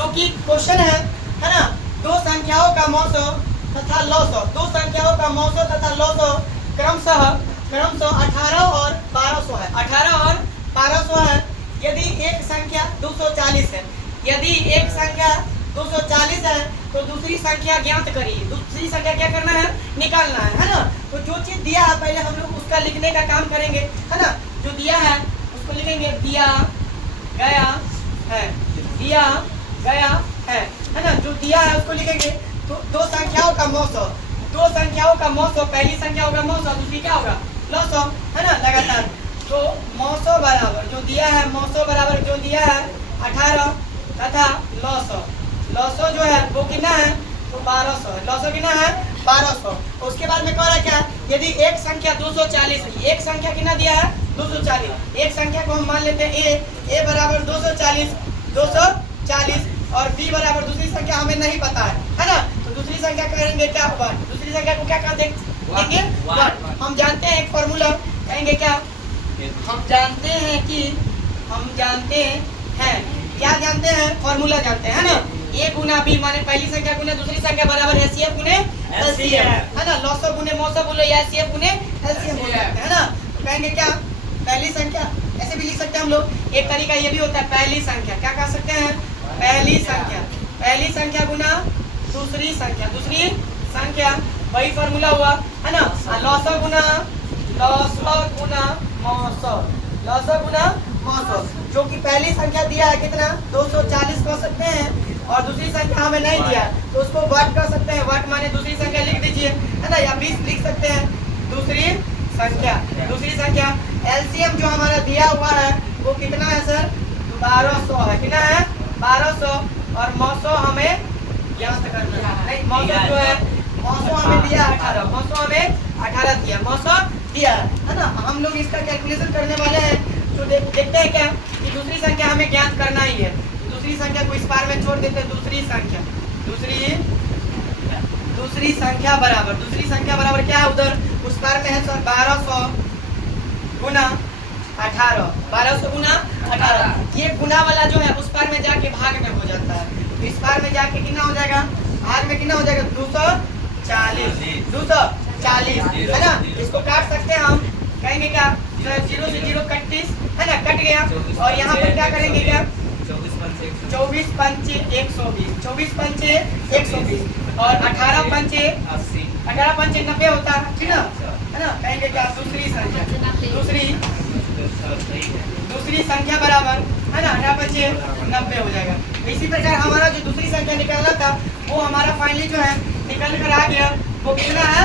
जो कि क्वेश्चन है ना, दो संख्याओं का मौसो तथा लौसो, दो संख्याओं का मौसो तथा लौसो क्रमशः 18 और 1200 है, 18 और 1200 है। यदि एक संख्या 240 है, यदि एक संख्या 240 है तो दूसरी संख्या ज्ञात करिए। दूसरी संख्या क्या करना है, निकालना है ना। तो जो चीज दिया है पहले हम लोग उसका लिखने का काम करेंगे, है ना। जो दिया है उसको लिखेंगे, दिया गया है, दिया गया है ना। जो दिया है उसको लिखेंगे। तो दो संख्याओं का मौसो, दो संख्याओं का मौसो, पहली संख्या होगा मौसो, दूसरी क्या होगा लौसो, है ना, लगातार। तो मौसो बराबर जो दिया है, मौसो बराबर जो दिया है 18 तथा लौसो, लौसो जो है वो कितना है, तो 1200 है। लौसो कितना है, 1200। उसके बाद में कह रहा है क्या, यदि एक संख्या 240 है, एक संख्या कितना दिया है 240, एक संख्या को हम मान लेते हैं ए बराबर 240, 240 और बी बराबर दूसरी संख्या हमें नहीं पता है ना। तो दूसरी संख्या करेंगे क्या, 1। दूसरी संख्या को क्या कहते हैं, 1। हम जानते हैं एक फॉर्मूला, कहेंगे क्या, हम जानते हैं कि, हम जानते हैं, क्या जानते हैं, फॉर्मूला जानते हैं ना। ए गुना बी माने पहली संख्या गुने दूसरी संख्या बराबर एचसीएफ गुने एलसीएम, है ना। लौसो गुने मौसो बोलो या एचसीएफ गुने एलसीएम हो सकते हैं, है ना। तो कहेंगे क्या, पहली संख्या ऐसे भी लिख सकते हैं हम लोग। एक तरीका ये भी होता है, पहली संख्या क्या कह सकते हैं, पहली संख्या, पहली संख्या गुना दूसरी संख्या, दूसरी संख्या, वही फॉर्मूला हुआ, है ना। लौसो गुना, लौसो गुना मौसो, लौसो गुना मौसो, जो कि पहली संख्या दिया है कितना 240 कह सकते हैं, और दूसरी संख्या हमें नहीं दिया तो उसको वाट कर सकते हैं। वाट माने दूसरी संख्या लिख दीजिए, है ना, या 20 लिख सकते हैं दूसरी संख्या, दूसरी संख्या। एलसीएम जो हमारा दिया हुआ है वो कितना है सर, 1200 है, कितना है 1200। और मौसो हमें ज्ञात करना है, नहीं मौसो जो है, मौसो हमें दिया 18, मौसो हमें 18 दिया, मौसो दिया है ना। हम लोग इसका कैलकुलेशन करने वाले हैं। तो देखते हैं क्या कि दूसरी संख्या हमें ज्ञात करना ही है। दूसरी संख्या को इस बार में छोड़ देते हैं, दूसरी संख्या, दूसरी संख्या बराबर, दूसरी संख्या बराबर क्या है उधर उस बार में है सर 1200 गुना 18, 1200 गुना 18। ये गुना वाला जो है उस बार में जाके भाग में हो जाता है, इस बार में जाके कितना हो जाएगा, भाग में कितना हो जाएगा 240, 240, है ना। इसको काट सकते हैं हम, कहेंगे क्या, 0 से 0 31, है ना, कट गया। और यहाँ पर क्या करेंगे क्या, 24 पंचे 120, 24 पंचे 120 और 18 पंचे 80, 18 पंचे 90 होता है, ठीक है ना। कहेंगे क्या, दूसरी संख्या, दूसरी संख्या बराबर, है ना, 18 पंचे 90 हो जाएगा। इसी प्रकार हमारा जो दूसरी संख्या निकालना था वो हमारा फाइनली जो है निकल कर आ गया, वो कितना है